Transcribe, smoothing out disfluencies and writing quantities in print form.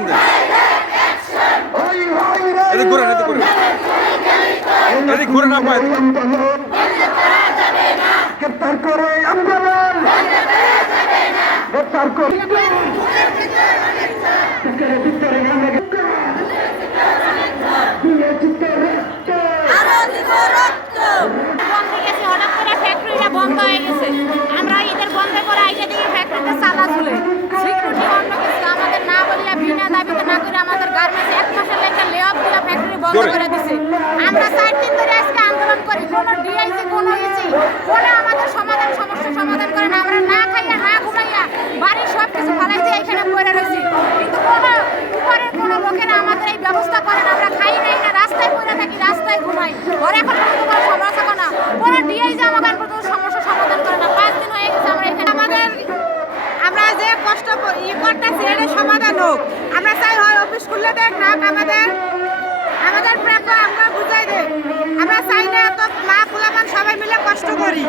টান দেন। এদিক ঘুরেন, এদিক ঘুরেন, এদিক ঘুরেন আপা। গ্রেপ্তার করে আন্দোলন গ্রেপ্তার করে বন্ধ হয়ে গেছে। আমরা ঈদের বন্ধ করে আইসা দিকে ফ্যাক্টরিতে চালা ঝুলে সিকিউরিটি অন্য কিছু আমাদের না বলিয়া বিনা দাবিতে না করে আমাদের গার্মেন্টস 1 মাসের লেগে লে অফ দিয়া ফ্যাক্টরি বন্ধ করে দিছে। আমরা 4 দিন ধরে আজকে আন্দোলন করি, কোনো ডিআইসি কোনো ইসি কোনো আমাদের সমস্যা সমাধান করে না। আমরা না খাইয়া না ঘুমাইয়া বাড়ির সব কিছু ফালাই দিয়ে এখানে পড়ে রয়েছি, কিন্তু কোনো উপরের কোনো লোকেরা আমাদের এই ব্যবস্থা করে না। আমরা খাই নাই না, রাস্তায় পড়ে থাকি, রাস্তায় ঘুমাই। ওর এখন কোনো সমস্যা না, কোনো ডিআইসি আমাদের সমস্যা সমাধান করে না। 5 দিন হয়ে গেছে আমরা এখানে। আমরা যে কষ্ট করতেছি এটা সমাধান হোক। আমরা চাই হয় অফিস খুললে দেখ না, আমাদের প্রাপ্য আমরা বুঝাই দেয়। আমরা চাই না তো মা পোলাপান সবাই মিলে কষ্ট করি।